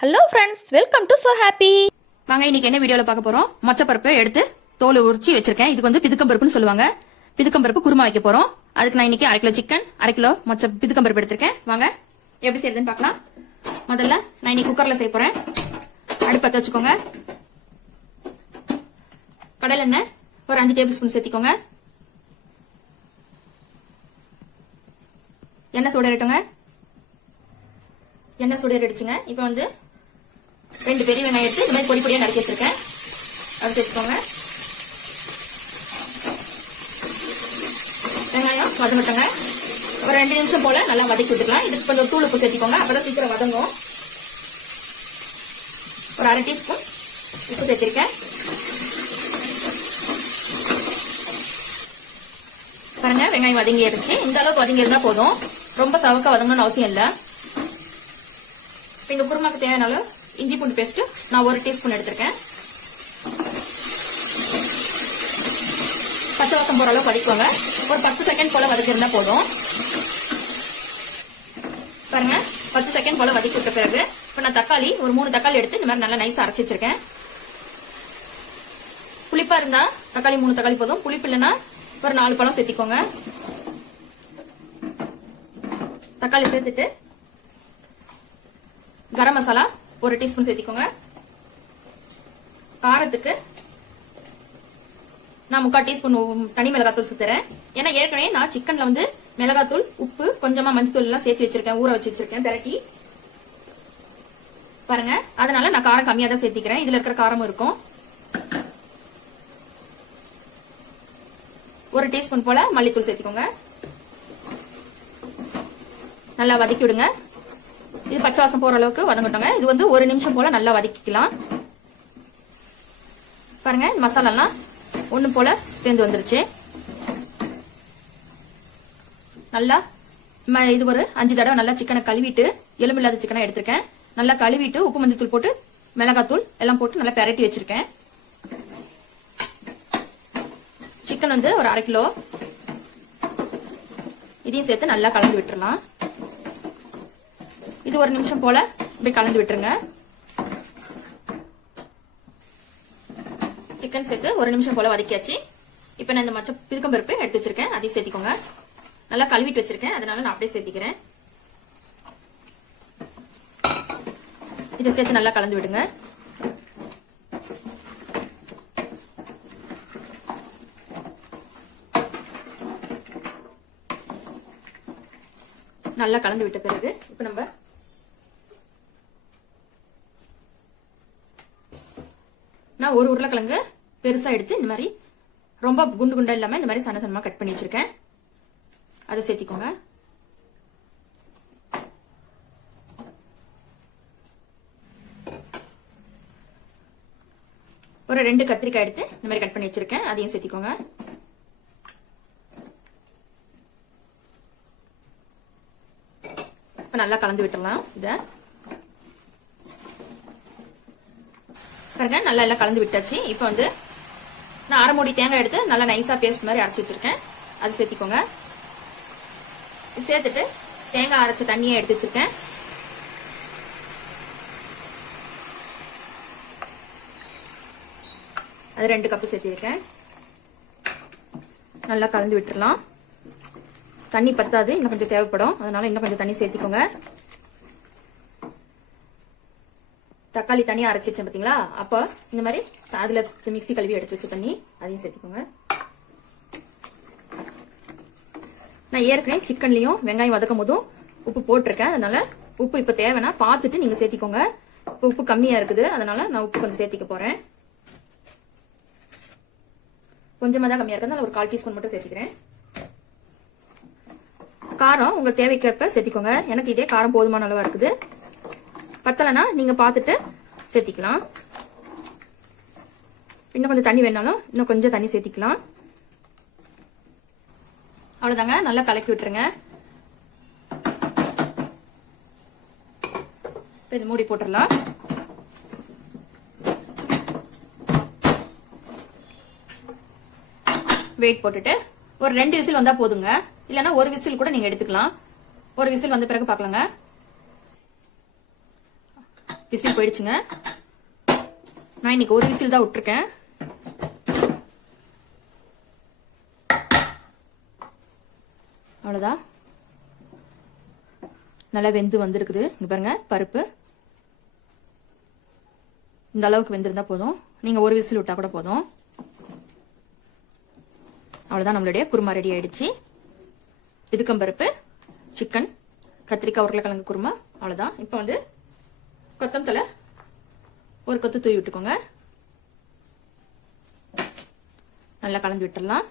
Hello friends, welcome to so happy. வாங்க, இன்னைக்கு என்ன வீடியோல பார்க்க போறோம். மொச்சப்பருப்பை எடுத்து தோலை உரிச்சி வச்சிருக்கேன். இதுக்கு வந்து பிதுக்கம்பருப்புன்னு சொல்லுவாங்க. பிதுக்கம்பருப்பு குருமா வைக்க போறோம். அதுக்கு நான் இன்னைக்கு 1/2 கிலோ சிக்கன், 1/2 கிலோ பிதுக்கம்பருப்பு எடுத்திருக்கேன். வாங்க எப்படி செய்யறதுன்னு பார்க்கலாம். முதல்ல நான் இன்னைக்கு குக்கர்ல செய்ய போறேன். அடுப்பு பத்த வச்சுக்கோங்க. கடலை எண்ணெய் ஒரு 5 டேபிள் ஸ்பூன் சேர்த்திக்கோங்க. எண்ணெய் சூடேறட்டுங்க. எண்ணெய் சூடேறிடுச்சுங்க. இப்போ வந்து 2 பெரிய வெங்காயம் எடுத்து இந்த மாதிரி பொடி பொடியா நறுக்கி வச்சிருக்கேன். அது சேர்த்துக்கோங்க. வெங்காயம் வதங்கட்டுங்க. ஒரு 2 நிமிஷம் போல நல்லா வதக்கி விட்டுக்கலாம். இதுக்கு கொஞ்சம் தூள் உப்பு சேர்த்திக்கோங்க. அப்பதான் சீக்கிரம் வதங்கும். ஒரு 1/2 டீஸ்பூன் உப்பு சேர்த்திருக்கேன். பாருங்க, வெங்காயம் வதங்கி எடுத்து இந்த அளவுக்கு வதங்கி இருந்தா போதும். ரொம்ப சவக்க வதங்கணும்னு அவசியம் இல்லை. இந்த குருமாக்கு தேவையான அளவு இஞ்சி பூண்டு பேஸ்ட் நான் 1 டீஸ்பூன் எடுத்திருக்கேன். பச்சை வாசம் போற அளவு வதக்குவாங்க. ஒரு 10 செகண்ட் போல வதக்கிருந்தா போதும். பாருங்க, 10 செகண்ட் போல வதக்கி விட்ட பிறகு இப்ப நான் தக்காளி ஒரு 3 தக்காளி எடுத்து இந்த மாதிரி நல்லா நைஸா அரைச்சி வச்சிருக்கேன். புளிப்பா இருந்தா தக்காளி 3 தக்காளி போதும். புளிப்பு இல்லைன்னா ஒரு 4 பழம் சேர்த்திக்கோங்க. தக்காளி சேர்த்துட்டு கரம் மசாலா 1 டீஸ்பூன் சேர்த்திக்கோங்க. காரத்துக்கு நான் 3/4 டீஸ்பூன் தனி மிளகாத்தூள் சேர்த்துறேன். ஏன்னா ஏற்கனவே நான் சிக்கன்ல வந்து மிளகாத்தூள், உப்பு, கொஞ்சமா மஞ்சத்தூள் எல்லாம் சேர்த்து வச்சிருக்கேன், ஊற வச்சு வச்சிருக்கேன் பெரட்டி. பாருங்க, அதனால நான் காரம் கம்மியா தான் சேர்த்திக்கிறேன். இதுல இருக்கிற காரமும் இருக்கும். 1 டீஸ்பூன் போல மல்லித்தூள் சேர்த்திக்கோங்க. நல்லா வதக்கி விடுங்க. இது பச்சை வாசம் போற அளவுக்கு வதங்கட்டோங்க. இது வந்து 1 நிமிஷம் போல நல்லா வதக்கிக்கலாம். பாருங்க, மசாலா எல்லாம் ஒண்ணு போல சேர்ந்து வந்துருச்சு. நல்லா இது ஒரு 5 தடவை நல்லா சிக்கனை கழுவிட்டு, எலும்பு இல்லாத சிக்கனை எடுத்திருக்கேன். நல்லா கழுவிட்டு உப்பு மஞ்சத்தூள் போட்டு மிளகாத்தூள் எல்லாம் போட்டு நல்லா பெரட்டி வச்சிருக்கேன். சிக்கன் வந்து ஒரு 1/2 கிலோ. இதையும் சேர்த்து நல்லா கலந்து விட்டுறலாம். இது 1 நிமிஷம் போல இப்படி கலந்து விட்டுருங்க. சிக்கன் சேர்த்து 1 நிமிஷம் போல வதக்கியாச்சு. இப்ப நான் இந்த பிதுக்கம்பருப்பு எடுத்து வச்சிருக்கேன், அதையும் சேர்த்திக்கோங்க. நல்லா கழுவிட்டு வச்சிருக்கேன், அதனால நான் அப்படியே சேர்த்திக்கிறேன். இதை சேர்த்து நல்லா கலந்து விடுங்க. நல்லா கலந்து விட்ட பிறகு இப்ப நம்ம நான் ஒரு உருளைக்கிழங்கு பெருசா எடுத்து இந்த மாதிரி ரொம்ப குண்டு குண்டா இல்லாம இந்த மாதிரி சன்ன சன்னமா கட் பண்ணி வச்சிருக்கேன். அதை சேர்த்திக்கோங்க. ஒரு 2 கத்திரிக்காய் எடுத்து இந்த மாதிரி கட் பண்ணி வச்சிருக்கேன், அதையும் சேர்த்திக்கோங்க. இப்ப நல்லா கலந்து விட்டுறலாம். இத பாருங்க, நல்லா எல்லாம் கலந்து விட்டாச்சு. இப்ப வந்து நான் 1/2 மூடி தேங்காய் எடுத்து நல்லா நைஸா பேஸ்ட் மாதிரி அரைச்சி வச்சிருக்கேன், அதை சேர்த்திக்கோங்க. சேர்த்துட்டு தேங்காய் அரைச்ச தண்ணியை எடுத்து வச்சிருக்கேன். அது 2 கப்பு சேர்த்திருக்கேன். நல்லா கலந்து விட்டுறலாம். தண்ணி பத்தாது, இன்னும் கொஞ்சம் தேவைப்படும், அதனால இன்னும் கொஞ்சம் தண்ணி சேர்த்திக்கோங்க. தக்காளி தனியா அரைச்சி வச்சேன் பாத்தீங்களா, அப்ப இந்த மாதிரி அதுல மிக்ஸி கழுவி எடுத்து வச்ச தண்ணி அதையும் சேர்த்துக்கோங்க. நான் ஏற்கனவே சிக்கன்லயும் வெங்காயம் வதக்கும் போதும் உப்பு போட்டிருக்கேன், அதனால உப்பு இப்ப தேவைன்னா பார்த்துட்டு நீங்க சேர்த்திக்கோங்க. இப்ப உப்பு கம்மியா இருக்குது, அதனால நான் உப்பு கொஞ்சம் சேர்த்திக்க போறேன். கொஞ்சமா தான் கம்மியா இருக்கு, ஒரு 1/4 டீஸ்பூன் மட்டும் சேர்த்திக்கிறேன். காரம் உங்க தேவைக்கேற்ப சேர்த்திக்கோங்க. எனக்கு இதே காரம் போதுமான அளவா இருக்குது. பத்தலைன்னா நீங்க பார்த்துட்டு சேர்த்திக்கலாம். இன்னும் கொஞ்சம் தண்ணி வேணாலும் இன்னும் கொஞ்சம் தண்ணி சேர்த்திக்கலாம். அவ்வளவுதாங்க, நல்லா கலக்கி விட்டுருங்க. இது மூடி போட்டுடலாம். வெயிட் போட்டுட்டு ஒரு 2 விசில் வந்தா போதுங்க. இல்லைன்னா 1 விசில் கூட நீங்க எடுத்துக்கலாம். 1 விசில் வந்த பிறகு பாக்கலாங்க. விசில் போயிடுச்சுங்க. நான் இன்னைக்கு ஒரு விசில் தான் விட்டுருக்கேன். அவ்வளவுதான், நல்லா வெந்து வந்திருக்குது. இங்க பாருங்க, பருப்பு இந்த அளவுக்கு வெந்திருந்தா போதும். நீங்க ஒரு விசில் விட்டா கூட போதும். அவ்வளவுதான், நம்மளுடைய குருமா ரெடி ஆயிடுச்சு. பிதுக்கம்பருப்பு, சிக்கன், கத்திரிக்காய், உருளைக்கிழங்கு குருமா. அவ்வளவுதான். இப்போ வந்து கொத்தம் தலை ஒரு கொத்து தூவி விட்டுக்கோங்க. நல்லா கலந்து விட்டுடலாம்.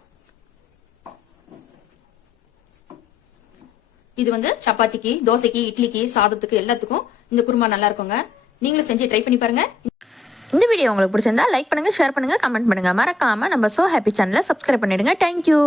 இது வந்து சப்பாத்திக்கு, தோசைக்கு, இட்லிக்கு, சாதத்துக்கு எல்லாத்துக்கும் இந்த குருமா நல்லா இருக்குங்க. நீங்களும் செஞ்சு ட்ரை பண்ணி பாருங்க. இந்த வீடியோ உங்களுக்கு பிடிச்சிருந்தா லைக் பண்ணுங்க, ஷேர் பண்ணுங்க, கமெண்ட் பண்ணுங்க. மறக்காம நம்ம சோ ஹாப்பி சேனலை சப்ஸ்கிரைப் பண்ணிடுங்க. தேங்க்யூ.